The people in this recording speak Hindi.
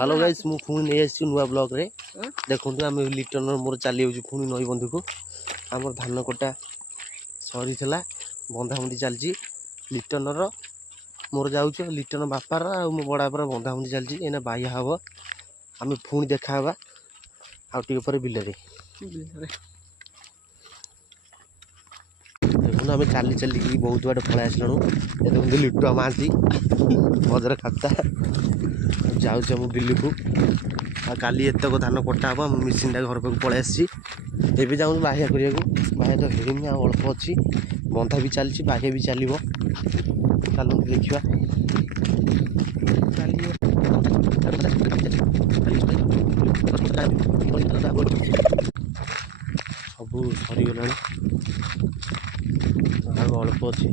हेलो गाइस मु पुणी नहीं आसी नुआ ब्लॉग रे देखो आम लिटन मोर चली जाऊँ पुणी नई बंधु को आम धान कटा सरी बंधाबंधी चलती लिटन मोर जाऊँ लिटन बापार आ मो बड़ापर बंधाबंधी चलती एना बाह्या हम आम पुणी देखा आउटे बिल देखो आम चली चलिकी बहुत बाटे पलि आसलु देखते लिटुआ महांती मजर खाता जाऊँ मु बिल को काली एतक धान कटा हम मेसीन टा घर पाक पलि आसी एवं जाऊँ बाह्या करने बाह्या तो हेनी अल्प अच्छी बंधा भी चलती बाह्या भी चलो चलते देखा सब सरीगला अल्प अच्छी